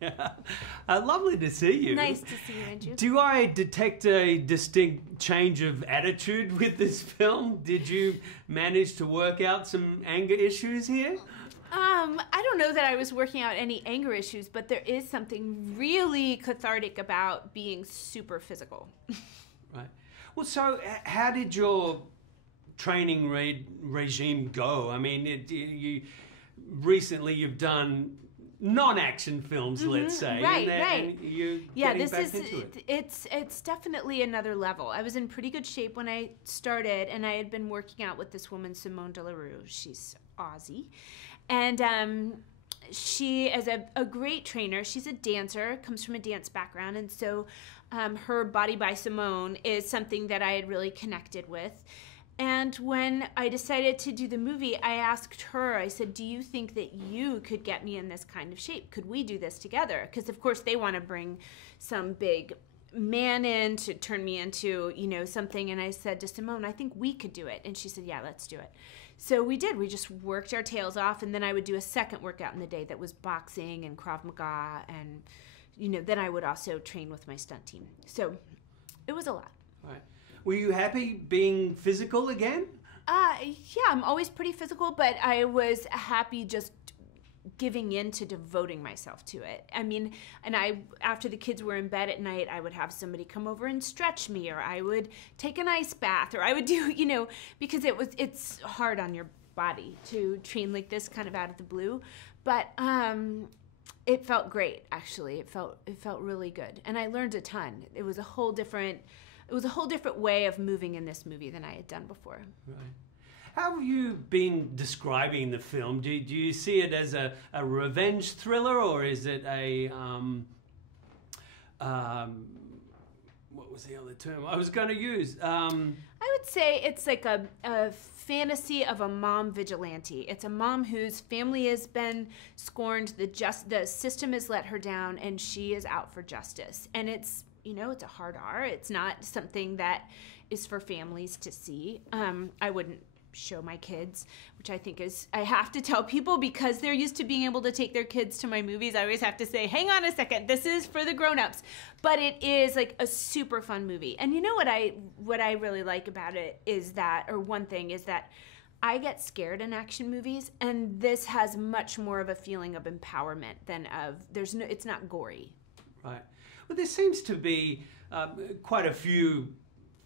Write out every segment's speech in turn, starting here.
Yeah. Lovely to see you. Nice to see you, Andrew. Do I detect a distinct change of attitude with this film? Did you manage to work out some anger issues here? I don't know that I was working out any anger issues, but there is something really cathartic about being super physical. Right. Well, so how did your training regime go? I mean, recently you've done non-action films, let's say. Right. And you're getting back into it. It's definitely another level. I was in pretty good shape when I started, and I had been working out with this woman, Simone. She's Aussie. And she is a great trainer. She's a dancer, comes from a dance background, and so her Body by Simone is something that I had really connected with. And when I decided to do the movie, I asked her, I said, do you think that you could get me in this kind of shape? Could we do this together? Because, of course, they want to bring some big man in to turn me into, something. And I said to Simone, I think we could do it. And she said, yeah, let's do it. So we did. We just worked our tails off. And then I would do a second workout in the day that was boxing and Krav Maga. And, then I would also train with my stunt team. So it was a lot. All right. Were you happy being physical again? Yeah, I'm always pretty physical, but I was happy just giving in to devoting myself to it. I mean, and after the kids were in bed at night, I would have somebody come over and stretch me, or I would take an ice bath, or I would do, because it's hard on your body to train like this kind of out of the blue. But it felt great, actually. It felt really good. And I learned a ton. It was a whole different way of moving in this movie than I had done before. Right. How have you been describing the film? Do you see it as a revenge thriller, or is it a what was the other term I was going to use? I would say it's like a fantasy of a mom vigilante. It's a mom whose family has been scorned, the system has let her down, and she is out for justice. And it's a hard R. It's not something that is for families to see. I wouldn't show my kids, which I think I have to tell people, because they're used to being able to take their kids to my movies. I always have to say, hang on a second, this is for the grown-ups. But it is like a super fun movie. And what I really like about it is that, or one thing is that, I get scared in action movies, and this has much more of a feeling of empowerment than it's not gory. Right. Well, there seems to be quite a few,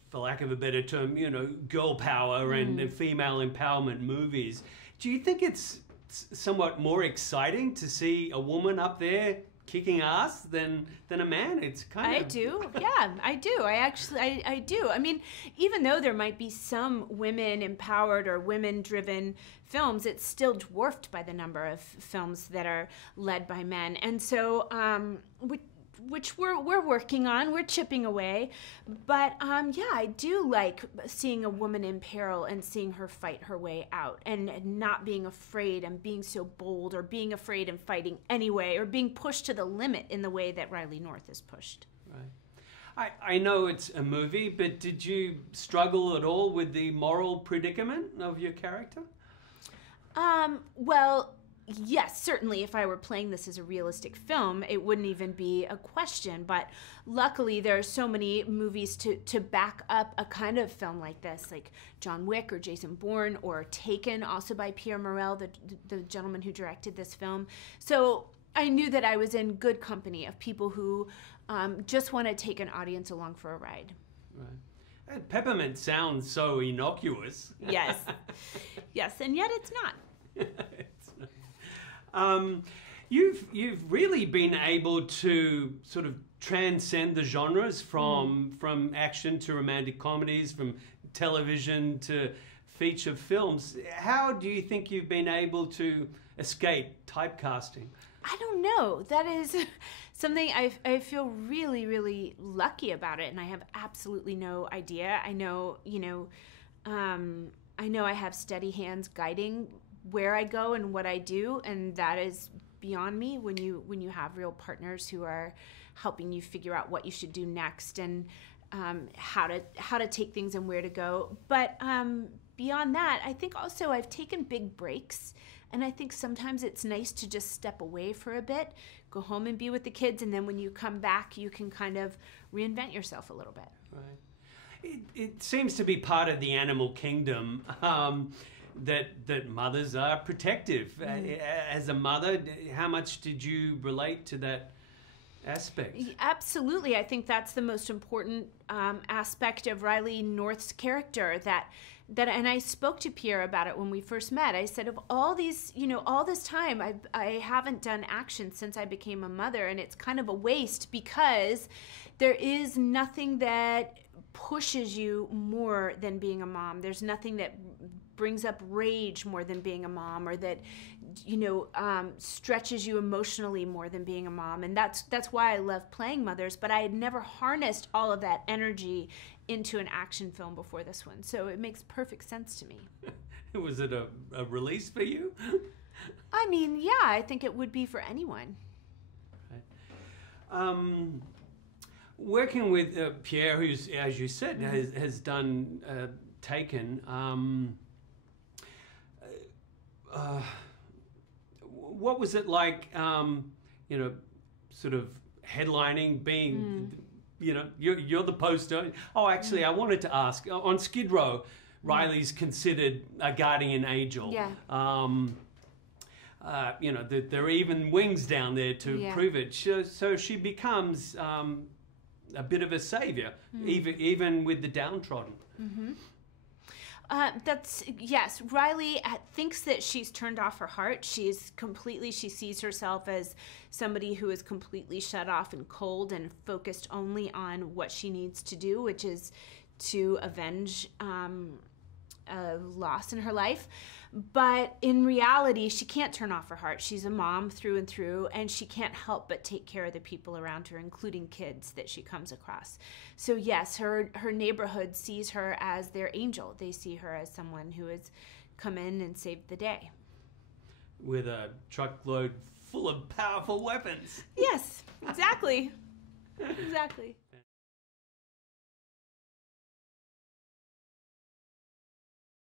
for lack of a better term, girl power and female empowerment movies. Do you think it's somewhat more exciting to see a woman up there kicking ass than a man? It's kind of... I do. Yeah, I do. I do. I mean, even though there might be some women empowered or women driven films, it's still dwarfed by the number of films that are led by men. And so, which we're working on, we're chipping away. But yeah, I do like seeing a woman in peril and seeing her fight her way out, and not being afraid and being so bold, or being afraid and fighting anyway, or being pushed to the limit in the way that Riley North is pushed. Right. I know it's a movie, but did you struggle at all with the moral predicament of your character? Well, yes, certainly if I were playing this as a realistic film, it wouldn't even be a question. But luckily, there are so many movies to back up a kind of film like this, like John Wick or Jason Bourne or Taken, also by Pierre Morel, the gentleman who directed this film. So I knew that I was in good company of people who just want to take an audience along for a ride. Right. Peppermint sounds so innocuous. Yes. Yes, and yet it's not. It's not. You've really been able to sort of transcend the genres from action to romantic comedies, from television to feature films. How do you think you've been able to escape typecasting? I don't know. That is something I feel really, really lucky about it, and I have absolutely no idea. I know, I have steady hands guiding where I go and what I do, and that is beyond me when you have real partners who are helping you figure out what you should do next and how to take things and where to go. But beyond that, I think also I've taken big breaks, and I think sometimes it's nice to just step away for a bit. go home and be with the kids, and then when you come back, you can kind of reinvent yourself a little bit. Right. It seems to be part of the animal kingdom that mothers are protective. As a mother, how much did you relate to that aspect? Absolutely. I think that's the most important aspect of Riley North's character, that and I spoke to Pierre about it when we first met. I said, of all these, all this time, I haven't done action since I became a mother, and it's kind of a waste because there is nothing that pushes you more than being a mom. There's nothing that brings up rage more than being a mom, or that stretches you emotionally more than being a mom. And that's why I love playing mothers, but I had never harnessed all of that energy into an action film before this one, so it makes perfect sense to me. Was it a release for you? I mean, yeah, I think it would be for anyone. Right. Working with Pierre, who's, as you said, has done Taken, what was it like, sort of headlining, being, you're the poster. Oh, actually, I wanted to ask, on Skid Row, Riley's considered a guardian angel. Yeah. There are even wings down there to prove it. So she becomes a bit of a savior, even with the downtrodden. Mm-hmm. Yes. Riley thinks that she's turned off her heart. She sees herself as somebody who is completely shut off and cold and focused only on what she needs to do, which is to avenge a loss in her life. But in reality, she can't turn off her heart. She's a mom through and through, and she can't help but take care of the people around her, including kids that she comes across. So yes, her neighborhood sees her as their angel. They see her as someone who has come in and saved the day. With a truckload full of powerful weapons. Yes, exactly. Exactly.